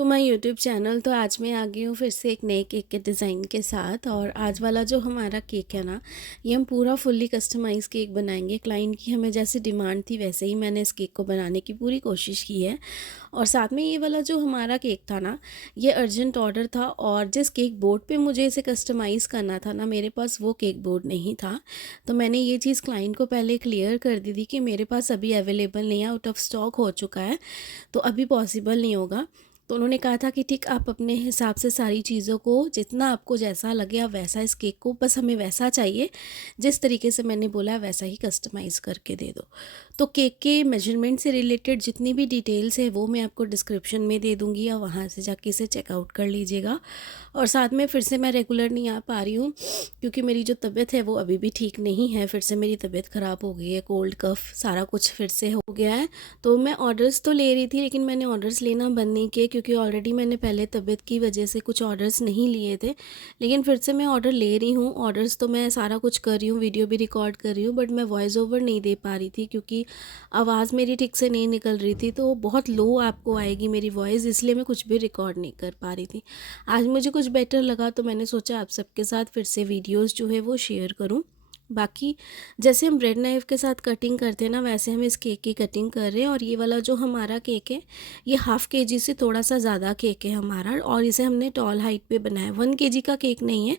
तो my YouTube channel. तो आज मैं आ गई हूँ फिर से एक नए केक के डिज़ाइन के साथ। और आज वाला जो हमारा केक है ना, ये हम पूरा फुल्ली कस्टमाइज़ केक बनाएंगे। क्लाइंट की हमें जैसे डिमांड थी वैसे ही मैंने इस केक को बनाने की पूरी कोशिश की है। और साथ में ये वाला जो हमारा केक था ना, ये अर्जेंट ऑर्डर था। और जिस केक बोर्ड पे मुझे इसे कस्टमाइज़ करना था ना, मेरे पास वो केक बोर्ड नहीं था। तो मैंने ये चीज़ क्लाइंट को पहले क्लियर कर दी थी कि मेरे पास अभी अवेलेबल नहीं है, आउट ऑफ स्टॉक हो चुका है, तो अभी पॉसिबल नहीं होगा। तो उन्होंने कहा था कि ठीक, आप अपने हिसाब से सारी चीज़ों को जितना आपको जैसा लगे आप वैसा, इस केक को बस हमें वैसा चाहिए, जिस तरीके से मैंने बोला है वैसा ही कस्टमाइज़ करके दे दो। तो केक के मेजरमेंट से रिलेटेड जितनी भी डिटेल्स है वो मैं आपको डिस्क्रिप्शन में दे दूँगी, या वहाँ से जाके इसे चेकआउट कर लीजिएगा। और साथ में फिर से मैं रेगुलर नहीं आ पा रही हूँ, क्योंकि मेरी जो तबीयत है वो अभी भी ठीक नहीं है। फिर से मेरी तबीयत ख़राब हो गई है, कोल्ड कफ़ सारा कुछ फिर से हो गया है। तो मैं ऑर्डर्स तो ले रही थी, लेकिन मैंने ऑर्डर्स लेना बंद नहीं किए, क्योंकि ऑलरेडी मैंने पहले तबीयत की वजह से कुछ ऑर्डर्स नहीं लिए थे। लेकिन फिर से मैं ऑर्डर ले रही हूँ। ऑर्डर्स तो मैं सारा कुछ कर रही हूँ, वीडियो भी रिकॉर्ड कर रही हूँ, बट मैं वॉइस ओवर नहीं दे पा रही थी, क्योंकि आवाज़ मेरी ठीक से नहीं निकल रही थी। तो बहुत लो आपको आएगी मेरी वॉइस, इसलिए मैं कुछ भी रिकॉर्ड नहीं कर पा रही थी। आज मुझे कुछ बेटर लगा, तो मैंने सोचा आप सबके साथ फिर से वीडियोस जो है वो शेयर करूं। बाकी जैसे हम ब्रेड नाइफ़ के साथ कटिंग करते हैं ना, वैसे हम इस केक की कटिंग कर रहे हैं। और ये वाला जो हमारा केक है, ये हाफ़ केजी से थोड़ा सा ज़्यादा केक है हमारा, और इसे हमने टॉल हाइट पे बनाया है। 1 केजी का केक नहीं है,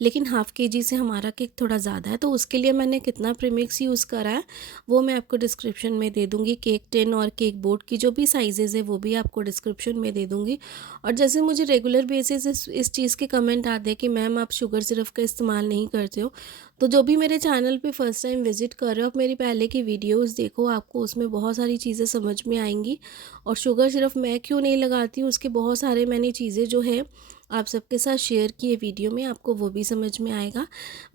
लेकिन हाफ़ केजी से हमारा केक थोड़ा ज़्यादा है। तो उसके लिए मैंने कितना प्रीमिक्स यूज़ करा है वो मैं आपको डिस्क्रिप्शन में दे दूँगी। केक टिन और केक बोर्ड की जो भी साइज़ेज़ है वो भी आपको डिस्क्रिप्शन में दे दूँगी। और जैसे मुझे रेगुलर बेसिस इस चीज़ के कमेंट आते हैं कि मैम आप शुगर सिरप का इस्तेमाल नहीं करते हो। तो जो भी मेरे चैनल पे फर्स्ट टाइम विज़िट कर रहे हो, आप मेरी पहले की वीडियोस देखो, आपको उसमें बहुत सारी चीज़ें समझ में आएंगी। और शुगर सिर्फ मैं क्यों नहीं लगाती हूँ, उसके बहुत सारे मैंने चीज़ें जो है आप सबके साथ शेयर किए वीडियो में, आपको वो भी समझ में आएगा।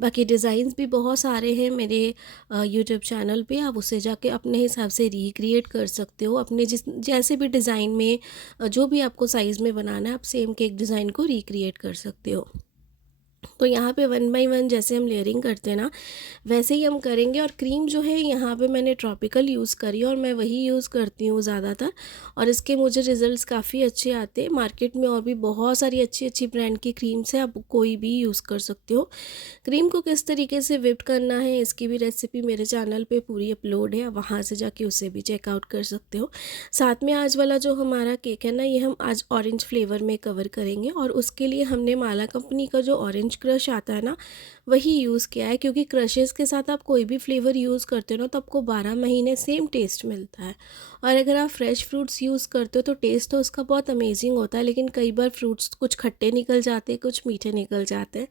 बाकी डिज़ाइंस भी बहुत सारे हैं मेरे यूट्यूब चैनल पे, आप उससे जाके अपने हिसाब से रिक्रिएट कर सकते हो। अपने जिस जैसे भी डिज़ाइन में जो भी आपको साइज़ में बनाना है, आप सेम केक डिज़ाइन को रिक्रिएट कर सकते हो। तो यहाँ पे 1 बाय 1 जैसे हम लेयरिंग करते हैं ना, वैसे ही हम करेंगे। और क्रीम जो है यहाँ पे मैंने ट्रॉपिकल यूज़ करी है, और मैं वही यूज़ करती हूँ ज़्यादातर। और इसके मुझे रिज़ल्ट्स काफ़ी अच्छे आते हैं। मार्केट में और भी बहुत सारी अच्छी अच्छी ब्रांड की क्रीम्स है, आप कोई भी यूज़ कर सकते हो। क्रीम को किस तरीके से व्हिप करना है, इसकी भी रेसिपी मेरे चैनल पे पूरी अपलोड है, वहाँ से जाके उसे भी चेकआउट कर सकते हो। साथ में आज वाला जो हमारा केक है ना, ये हम आज ऑरेंज फ्लेवर में कवर करेंगे। और उसके लिए हमने माला कंपनी का जो ऑरेंज क्रश आता है ना, वही यूज़ किया है। क्योंकि क्रशेस के साथ आप कोई भी फ्लेवर यूज़ करते हो ना, तो आपको 12 महीने सेम टेस्ट मिलता है। और अगर आप फ्रेश फ्रूट्स यूज़ करते हो तो टेस्ट तो उसका बहुत अमेजिंग होता है, लेकिन कई बार फ्रूट्स कुछ खट्टे निकल जाते हैं, कुछ मीठे निकल जाते हैं,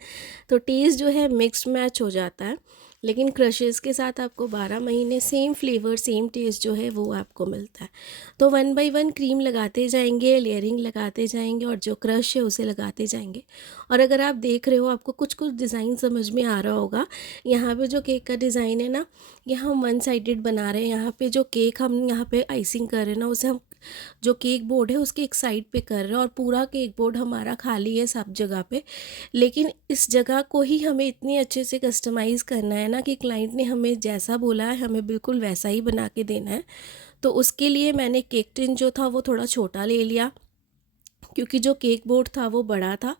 तो टेस्ट जो है मिक्स्ड मैच हो जाता है। लेकिन क्रशेस के साथ आपको 12 महीने सेम फ्लेवर सेम टेस्ट जो है वो आपको मिलता है। तो 1 बाय 1 क्रीम लगाते जाएंगे, लेयरिंग लगाते जाएंगे, और जो क्रश है उसे लगाते जाएंगे। और अगर आप देख रहे हो, आपको कुछ कुछ डिज़ाइन समझ में आ रहा होगा। यहाँ पे जो केक का डिज़ाइन है ना, ये हम 1 साइडेड बना रहे हैं। यहाँ पे जो केक हम यहाँ पे आइसिंग कर रहे हैं ना, उसे हम जो केक बोर्ड है उसके एक साइड पे कर रहे हैं, और पूरा केक बोर्ड हमारा खाली है सब जगह पे। लेकिन इस जगह को ही हमें इतनी अच्छे से कस्टमाइज़ करना है ना, कि क्लाइंट ने हमें जैसा बोला है हमें बिल्कुल वैसा ही बना के देना है। तो उसके लिए मैंने केक टिन जो था वो थोड़ा छोटा ले लिया, क्योंकि जो केक बोर्ड था वो बड़ा था।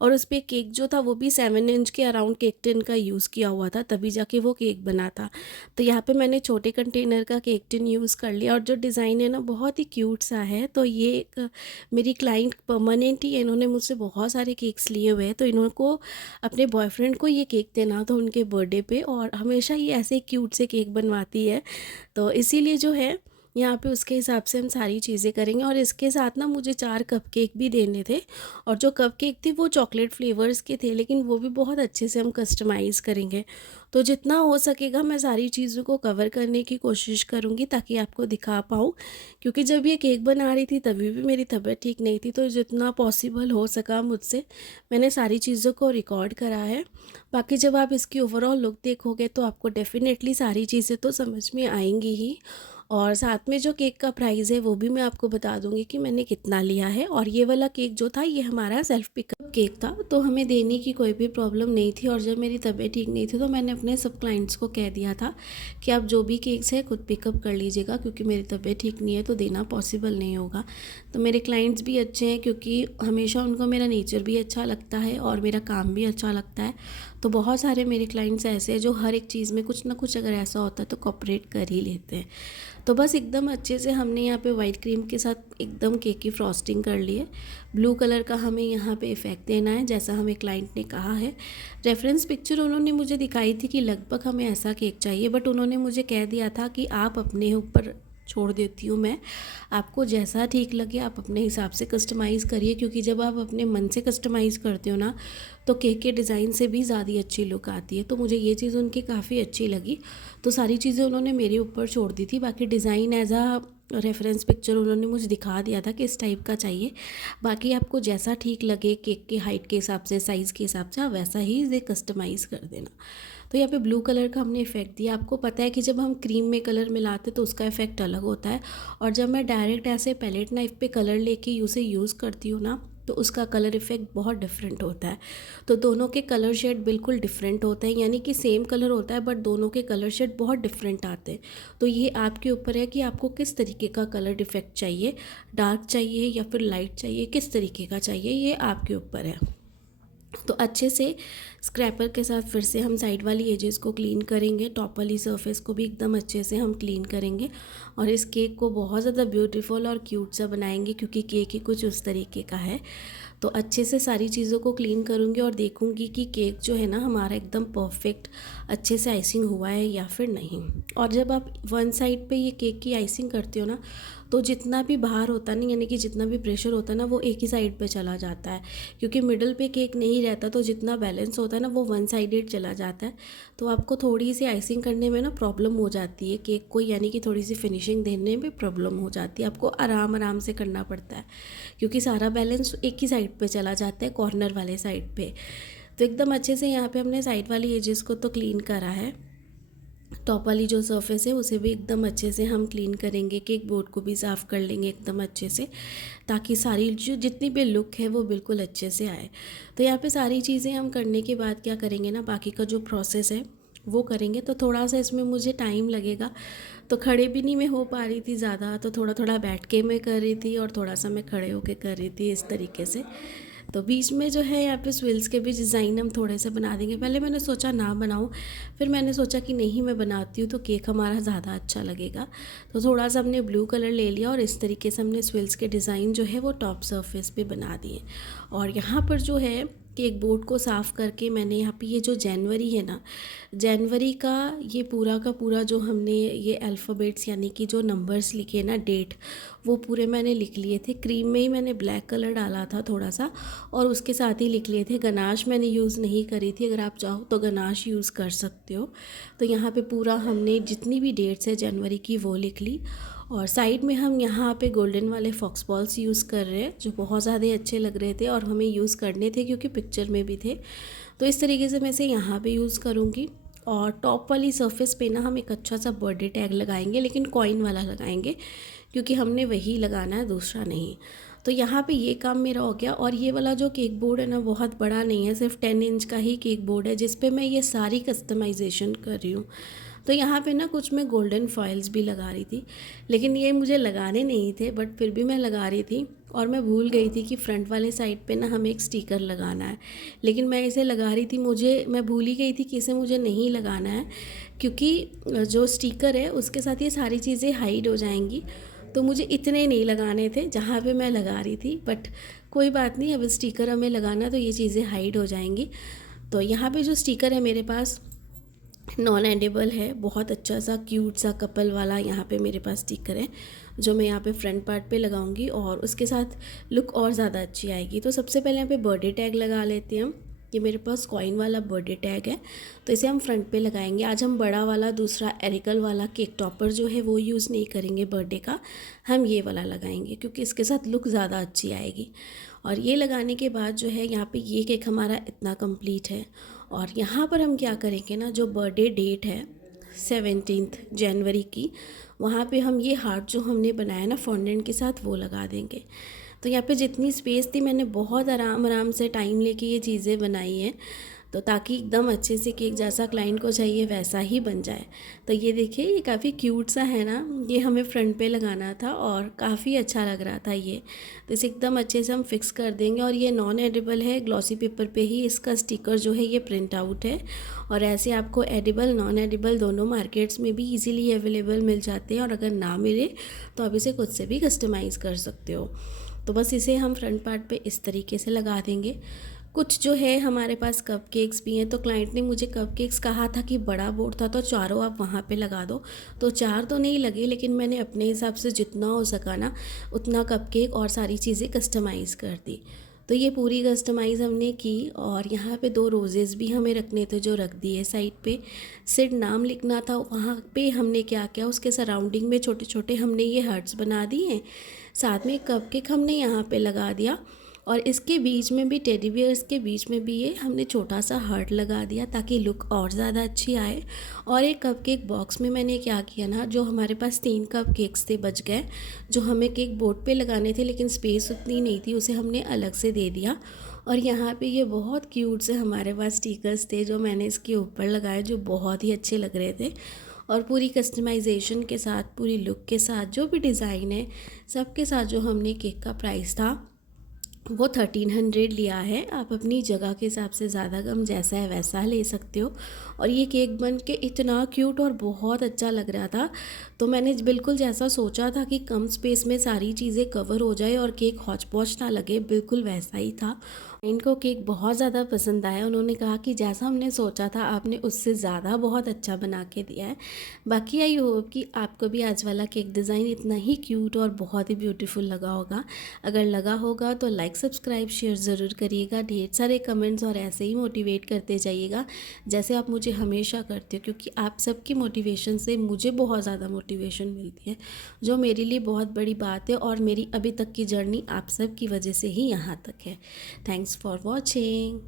और उस पे केक जो था वो भी 7 इंच के अराउंड केक टिन का यूज़ किया हुआ था, तभी जाके वो केक बना था। तो यहाँ पे मैंने छोटे कंटेनर का केक टिन यूज़ कर लिया। और जो डिज़ाइन है ना, बहुत ही क्यूट सा है। तो ये मेरी क्लाइंट परमानेंट ही है, इन्होंने मुझसे बहुत सारे केक्स लिए हुए हैं। तो इनको अपने बॉयफ्रेंड को ये केक देना था उनके बर्थडे पे, और हमेशा ये ऐसे क्यूट से केक बनवाती है। तो इसीलिए जो है यहाँ पे उसके हिसाब से हम सारी चीज़ें करेंगे। और इसके साथ ना मुझे 4 कपकेक भी देने थे। और जो कपकेक थे वो चॉकलेट फ्लेवर्स के थे, लेकिन वो भी बहुत अच्छे से हम कस्टमाइज़ करेंगे। तो जितना हो सकेगा मैं सारी चीज़ों को कवर करने की कोशिश करूँगी, ताकि आपको दिखा पाऊँ। क्योंकि जब ये केक बना रही थी तभी भी मेरी तबीयत ठीक नहीं थी, तो जितना पॉसिबल हो सका मुझसे मैंने सारी चीज़ों को रिकॉर्ड करा है। बाकी जब आप इसकी ओवरऑल लुक देखोगे तो आपको डेफ़िनेटली सारी चीज़ें तो समझ में आएंगी ही। और साथ में जो केक का प्राइस है वो भी मैं आपको बता दूंगी कि मैंने कितना लिया है। और ये वाला केक जो था ये हमारा सेल्फ पिकअप केक था, तो हमें देने की कोई भी प्रॉब्लम नहीं थी। और जब मेरी तबीयत ठीक नहीं थी तो मैंने अपने सब क्लाइंट्स को कह दिया था कि आप जो भी केक्स है खुद पिकअप कर लीजिएगा, क्योंकि मेरी तबीयत ठीक नहीं है तो देना पॉसिबल नहीं होगा। तो मेरे क्लाइंट्स भी अच्छे हैं, क्योंकि हमेशा उनको मेरा नेचर भी अच्छा लगता है और मेरा काम भी अच्छा लगता है। तो बहुत सारे मेरे क्लाइंट्स ऐसे हैं जो हर एक चीज़ में कुछ ना कुछ अगर ऐसा होता है तो कॉपरेट कर ही लेते हैं। तो बस एकदम अच्छे से हमने यहाँ पे वाइट क्रीम के साथ एकदम केक की फ्रॉस्टिंग कर ली है। ब्लू कलर का हमें यहाँ पे इफ़ेक्ट देना है जैसा हमें क्लाइंट ने कहा है। रेफरेंस पिक्चर उन्होंने मुझे दिखाई थी कि लगभग हमें ऐसा केक चाहिए, बट उन्होंने मुझे कह दिया था कि आप अपने ऊपर छोड़ देती हूँ मैं, आपको जैसा ठीक लगे आप अपने हिसाब से कस्टमाइज़ करिए, क्योंकि जब आप अपने मन से कस्टमाइज़ करते हो ना तो केक के डिज़ाइन से भी ज़्यादा अच्छी लुक आती है। तो मुझे ये चीज़ उनकी काफ़ी अच्छी लगी, तो सारी चीज़ें उन्होंने मेरे ऊपर छोड़ दी थी। बाकी डिज़ाइन एज आ रेफरेंस पिक्चर उन्होंने मुझे दिखा दिया था कि इस टाइप का चाहिए। बाकी आपको जैसा ठीक लगे केक की हाइट के हिसाब से, साइज़ के हिसाब से आप वैसा ही इसे कस्टमाइज़ कर देना। तो यहाँ पे ब्लू कलर का हमने इफ़ेक्ट दिया। आपको पता है कि जब हम क्रीम में कलर मिलाते तो उसका इफ़ेक्ट अलग होता है, और जब मैं डायरेक्ट ऐसे पैलेट नाइफ पे कलर लेके उसे यूज़ करती हूँ ना तो उसका कलर इफ़ेक्ट बहुत डिफरेंट होता है। तो दोनों के कलर शेड बिल्कुल डिफरेंट होते हैं, यानी कि सेम कलर होता है बट दोनों के कलर शेड बहुत डिफरेंट आते हैं। तो ये आपके ऊपर है कि आपको किस तरीके का कलर इफ़ेक्ट चाहिए, डार्क चाहिए या फिर लाइट चाहिए, किस तरीके का चाहिए, ये आपके ऊपर है। तो अच्छे से स्क्रैपर के साथ फिर से हम साइड वाली एजेस को क्लीन करेंगे, टॉप वाली सरफेस को भी एकदम अच्छे से हम क्लीन करेंगे और इस केक को बहुत ज़्यादा ब्यूटीफुल और क्यूट सा बनाएंगे, क्योंकि केक ही कुछ उस तरीके का है। तो अच्छे से सारी चीज़ों को क्लीन करूँगी और देखूँगी कि केक जो है ना हमारा एकदम परफेक्ट अच्छे से आइसिंग हुआ है या फिर नहीं। और जब आप वन साइड पे ये केक की आइसिंग करते हो ना तो जितना भी बाहर होता है ना, यानी कि जितना भी प्रेशर होता है ना वो एक ही साइड पे चला जाता है, क्योंकि मिडल पे केक नहीं रहता तो जितना बैलेंस होता है ना वो वन साइडेड चला जाता है। तो आपको थोड़ी सी आइसिंग करने में ना प्रॉब्लम हो जाती है केक को, यानी कि थोड़ी सी फिनिशिंग देने में प्रॉब्लम हो जाती है, आपको आराम आराम से करना पड़ता है, क्योंकि सारा बैलेंस एक ही साइड पे चला जाता है, कॉर्नर वाले साइड पे। तो एकदम अच्छे से यहाँ पे हमने साइड वाली एजेस को तो क्लीन करा है, टॉप वाली जो सरफेस है उसे भी एकदम अच्छे से हम क्लीन करेंगे, केक बोर्ड को भी साफ़ कर लेंगे एकदम अच्छे से, ताकि सारी जो जितनी भी लुक है वो बिल्कुल अच्छे से आए। तो यहाँ पे सारी चीज़ें हम करने के बाद क्या करेंगे ना, बाकी का जो प्रोसेस है वो करेंगे। तो थोड़ा सा इसमें मुझे टाइम लगेगा, तो खड़े भी नहीं मैं हो पा रही थी ज़्यादा, तो थोड़ा थोड़ा बैठ के मैं कर रही थी और थोड़ा सा मैं खड़े होके कर रही थी इस तरीके से। तो बीच में जो है यहाँ पे स्विल्स के भी डिज़ाइन हम थोड़े से बना देंगे। पहले मैंने सोचा ना बनाऊँ, फिर मैंने सोचा कि नहीं मैं बनाती हूँ तो केक हमारा ज़्यादा अच्छा लगेगा। तो थोड़ा सा हमने ब्लू कलर ले लिया और इस तरीके से हमने स्विल्स के डिज़ाइन जो है वो टॉप सरफेस पे बना दिए। और यहाँ पर जो है केक बोर्ड को साफ़ करके मैंने यहाँ पे ये जो जनवरी है ना, जनवरी का ये पूरा का पूरा जो हमने ये अल्फ़ाबेट्स यानी कि जो नंबर्स लिखे ना, डेट, वो पूरे मैंने लिख लिए थे। क्रीम में ही मैंने ब्लैक कलर डाला था थोड़ा सा और उसके साथ ही लिख लिए थे। गनाश मैंने यूज़ नहीं करी थी, अगर आप चाहो तो गनाश यूज़ कर सकते हो। तो यहाँ पे पूरा हमने जितनी भी डेट्स है जनवरी की वो लिख ली। और साइड में हम यहाँ पे गोल्डन वाले फॉक्स बॉल्स यूज़ कर रहे हैं, जो बहुत ज़्यादा अच्छे लग रहे थे और हमें यूज़ करने थे क्योंकि पिक्चर में भी थे। तो इस तरीके से मैं इसे यहाँ पे यूज़ करूँगी। और टॉप वाली सरफेस पे ना हम एक अच्छा सा बर्थडे टैग लगाएंगे, लेकिन कॉइन वाला लगाएंगे क्योंकि हमने वही लगाना है, दूसरा नहीं। तो यहाँ पे ये काम मेरा हो गया। और ये वाला जो केक बोर्ड है ना बहुत बड़ा नहीं है, सिर्फ 10 इंच का ही केक बोर्ड है जिस पे मैं ये सारी कस्टमाइजेशन कर रही हूँ। तो यहाँ पे ना कुछ मैं गोल्डन फॉइल्स भी लगा रही थी, लेकिन ये मुझे लगाने नहीं थे बट फिर भी मैं लगा रही थी। और मैं भूल गई थी कि फ्रंट वाले साइड पे ना हमें एक स्टिकर लगाना है, लेकिन मैं इसे लगा रही थी, मैं भूल ही गई थी कि इसे मुझे नहीं लगाना है, क्योंकि जो स्टिकर है उसके साथ ये सारी चीज़ें हाइड हो जाएंगी। तो मुझे इतने नहीं लगाने थे जहाँ पे मैं लगा रही थी, बट कोई बात नहीं, अब स्टिकर हमें लगाना तो ये चीज़ें हाइड हो जाएंगी। तो यहाँ पे जो स्टिकर है मेरे पास नॉन एडिबल है, बहुत अच्छा सा क्यूट सा कपल वाला यहाँ पे मेरे पास स्टिकर है, जो मैं यहाँ पे फ्रंट पार्ट पे लगाऊंगी और उसके साथ लुक और ज़्यादा अच्छी आएगी। तो सबसे पहले यहाँ पे बर्थडे टैग लगा लेते हैं हम। ये मेरे पास कॉइन वाला बर्थडे टैग है, तो इसे हम फ्रंट पे लगाएंगे। आज हम बड़ा वाला दूसरा एरिकल वाला केक टॉपर जो है वो यूज़ नहीं करेंगे बर्थडे का, हम ये वाला लगाएंगे क्योंकि इसके साथ लुक ज़्यादा अच्छी आएगी। और ये लगाने के बाद जो है यहाँ पे ये केक हमारा इतना कंप्लीट है। और यहाँ पर हम क्या करेंगे ना, जो बर्थडे डेट है 17 जनवरी की, वहाँ पे हम ये हार्ट जो हमने बनाया ना फॉन्डेंट के साथ वो लगा देंगे। तो यहाँ पे जितनी स्पेस थी मैंने बहुत आराम आराम से टाइम लेके ये चीज़ें बनाई हैं, तो ताकि एकदम अच्छे से केक जैसा क्लाइंट को चाहिए वैसा ही बन जाए। तो ये देखिए ये काफ़ी क्यूट सा है ना, ये हमें फ्रंट पे लगाना था और काफ़ी अच्छा लग रहा था ये। तो इसे एकदम अच्छे से हम फिक्स कर देंगे और ये नॉन एडिबल है, ग्लॉसी पेपर पे ही इसका स्टिकर जो है ये प्रिंट आउट है। और ऐसे आपको एडिबल नॉन एडिबल दोनों मार्केट्स में भी ईज़िली अवेलेबल मिल जाते हैं, और अगर ना मिले तो आप इसे खुद से भी कस्टमाइज़ कर सकते हो। तो बस इसे हम फ्रंट पार्ट पे इस तरीके से लगा देंगे। कुछ जो है हमारे पास कपकेक्स भी हैं, तो क्लाइंट ने मुझे कपकेक्स कहा था कि बड़ा बोर्ड था तो चारों आप वहाँ पे लगा दो। तो 4 तो नहीं लगे, लेकिन मैंने अपने हिसाब से जितना हो सका ना उतना कपकेक और सारी चीज़ें कस्टमाइज़ कर दी। तो ये पूरी कस्टमाइज़ हमने की, और यहाँ पे 2 रोज़ेज़ भी हमें रखने थे जो रख दिए साइड पे। सिर्फ नाम लिखना था वहाँ पे, हमने क्या किया उसके सराउंडिंग में छोटे छोटे हमने ये हर्ट्स बना दिए, साथ में कपकेक हमने यहाँ पे लगा दिया, और इसके बीच में भी टेडी बियर्स के बीच में भी ये हमने छोटा सा हार्ट लगा दिया ताकि लुक और ज़्यादा अच्छी आए। और एक कपकेक बॉक्स में मैंने क्या किया ना, जो हमारे पास 3 कपकेक्स थे बच गए, जो हमें केक बोर्ड पे लगाने थे लेकिन स्पेस उतनी नहीं थी, उसे हमने अलग से दे दिया। और यहाँ पे ये बहुत क्यूट से हमारे पास स्टिकर्स थे जो मैंने इसके ऊपर लगाए, जो बहुत ही अच्छे लग रहे थे। और पूरी कस्टमाइजेशन के साथ, पूरी लुक के साथ, जो भी डिज़ाइन है सबके साथ जो हमने केक का प्राइस था वो 1300 लिया है। आप अपनी जगह के हिसाब से ज़्यादा कम जैसा है वैसा ले सकते हो। और ये केक बन के इतना क्यूट और बहुत अच्छा लग रहा था, तो मैंने बिल्कुल जैसा सोचा था कि कम स्पेस में सारी चीज़ें कवर हो जाए और केक हौच पौच ना लगे, बिल्कुल वैसा ही था। इनको केक बहुत ज़्यादा पसंद आया, उन्होंने कहा कि जैसा हमने सोचा था आपने उससे ज़्यादा बहुत अच्छा बना के दिया है। बाकी आई होप कि आपको भी आज वाला केक डिज़ाइन इतना ही क्यूट और बहुत ही ब्यूटीफुल लगा होगा। अगर लगा होगा तो लाइक सब्सक्राइब शेयर ज़रूर करिएगा, ढेर सारे कमेंट्स और ऐसे ही मोटिवेट करते जाइएगा जैसे आप मुझे हमेशा करते हो, क्योंकि आप सबकी मोटिवेशन से मुझे बहुत ज़्यादा मोटिवेशन मिलती है, जो मेरे लिए बहुत बड़ी बात है। और मेरी अभी तक की जर्नी आप सब की वजह से ही यहाँ तक है। Thanks for watching.